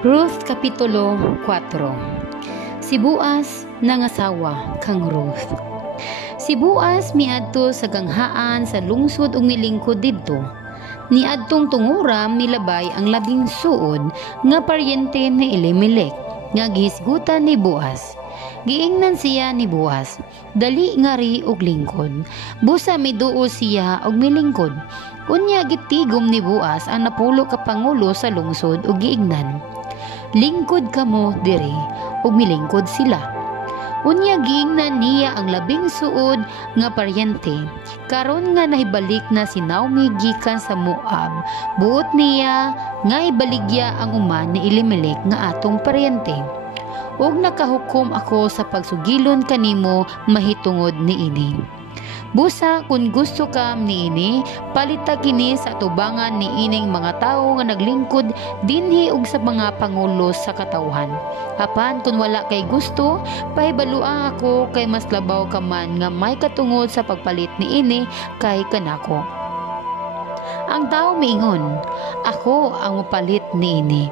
Ruth Kapitulo 4. Si Boaz nangasawa kang Ruth. Si Boaz miadto sa ganghaan sa lungsod ug milingkod didto. Niadtong tunguram milabay ang labing suod nga paryente ni Elimelech nga gihisgutan ni Boaz. Giingnan siya ni Boaz, dali ngari og lingkod. Busa miduo siya og milingkod. Unya gitigom ni Boaz ang napulo ka pangulo sa lungsod ug giingnan. Lingkod kamo diri ug milingkod sila. Unya giingnan niya ang labing suod nga paryente. Karon nga nahibalik na si Naomi gikan sa Moab, buot niya nga ibaligya ang uman ni Elimelech nga atong paryente. Ug nakahukom ako sa pagsugilon kanimo mahitungod niini. Busa kung gusto ka niini, palita kini sa tubangan niining mga tawo nga naglingkod dinhi ug sa mga pangulo sa katawhan. Apan kung wala kay gusto, pahibaluan ako kay mas labaw ka man nga may katungod sa pagpalit niini kay kanako. Ang tawo miingon, ako ang mopalit niini.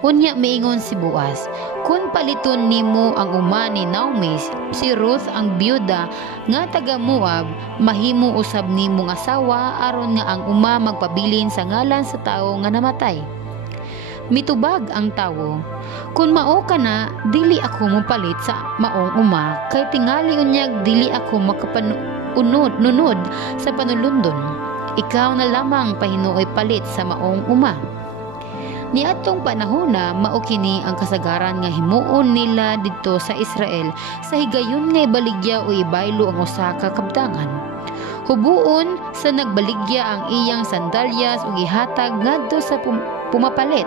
Unya miingon si Boaz, kun paliton nimo ang uma ni Naomi, si Ruth ang byuda nga taga Moab, mahimo usab nimong asawa aron nga ang uma magpabilin sa ngalan sa tawo nga namatay. Mitubag ang tawo, kun mao ka na, dili ako mopalit sa maong uma, kay tingali unyag dili ako makapanunod sa panulundon. Ikaw na lamang pahinuoy palit sa maong uma. Niadtong panahon na mao kini ang kasagaran nga himuon nila didto sa Israel sa higayon nga ibaligya o ibaylo ang usa ka kabtangan. Hubuon sa nagbaligya ang iyang sandalyas ug ihatag ngadto sa pumapalit.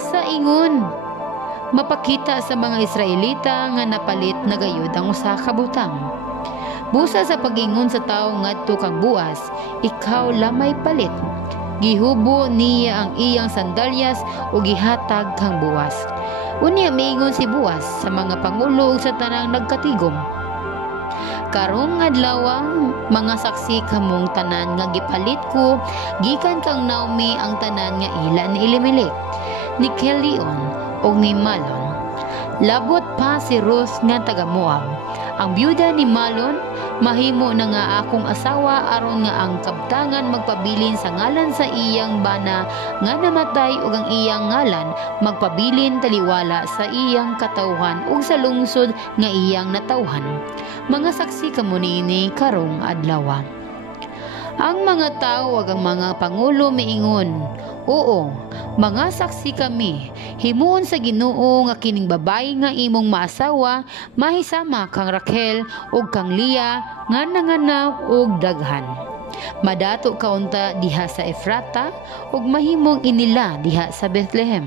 Sa ingon mapakita sa mga Israelita nga napalit na gayud ang usa ka butang. Busa sa pag-ingon sa tawo ngadto kang Boaz, ikaw lamay palit. Gihubo niya ang iyang sandalyas o gihatag kang Boaz. Unya miingon si Boaz sa mga pangulo ug sa tanang nagkatigom. Karong adlaw mga saksi kamong tanan nga gipalit ko gikan kang Naomi ang tanan nga ila ni Elimelech, ni Kelion ug ni Malon. Labot pa si Ruth nga taga Moab. Ang byuda ni Malon mahimo na nga akong asawa aron nga ang kabtangan magpabilin sa ngalan sa iyang bana nga namatay ug ang iyang ngalan magpabilin taliwala sa iyang katawhan ug sa lungsod nga iyang natawhan. Mga saksi kamo niini karong adlaw. Ang mga tawo ug ang mga pangulo miingon, oo, mga saksi kami, himuon sa Ginoo nga kining babayi nga imong maasawa, mahisama kang Raquel ug kang Leah nga nanganak og daghan. Madato kaunta diha sa Efrata ug mahimong inila diha sa Bethlehem.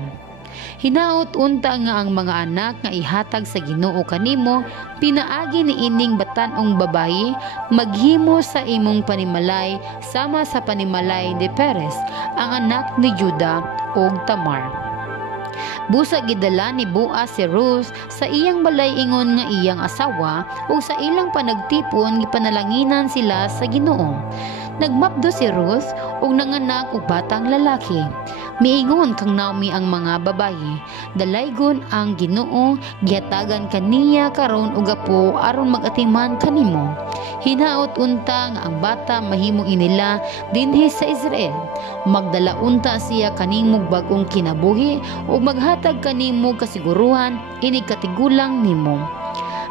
Hinaot unta nga ang mga anak nga ihatag sa Ginoo kanimo, pinaagi ni ining batan-ong babayi, maghimo sa imong panimalay sama sa panimalay ni Perez, ang anak ni Juda ug Tamar. Busa gidala ni Boaz si Ruth sa iyang balay ingon nga iyang asawa ug sa ilang panagtipon gipanalanginan sila sa Ginoo. Nagmapdo si Ruth ug nanganak og batang lalaki. Miingon kang Naomi ang mga babayi, dalaygon ang Ginoo, gihatagan kaniya karon og apo aron magatiman kanimo. Hinaot unta nga ang bata mahimong inila dinhi sa Israel. Magdala unta siya kanimo bag-ong kinabuhi ug maghatag kanimo kasiguruhan inig katigulang nimo.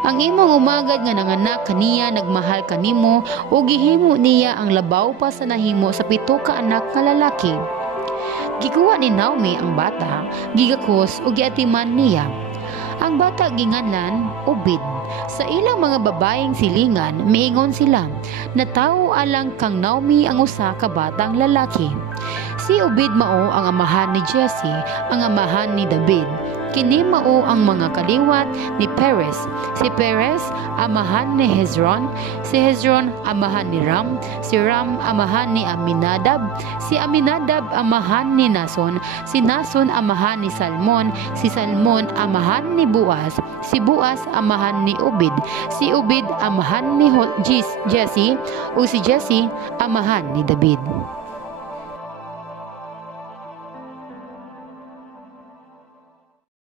Ang imong umagad nga nanganak kaniya nagmahal kanimo ug gihimo niya ang labaw pa sa nahimo sa 7 ka anak nga lalaki. Gikuha ni Naomi ang bata, gigakos ug giatiman niya. Ang bata ginganlan Obed. Sa ilang mga babaeng silingan, miingon sila, natawo alang kang Naomi ang usa ka batang lalaki. Si Obed mao ang amahan ni Jesse, ang amahan ni David. Kini mao ang mga kaliwat ni Perez. Si Perez amahan ni Hezron, si Hezron amahan ni Ram, si Ram amahan ni Aminadab, si Aminadab amahan ni Nason, si Nason amahan ni Salmon, si Salmon amahan ni Boaz, si Boaz amahan ni Obed, si Obed amahan ni Jesse, o si Jesse amahan ni David.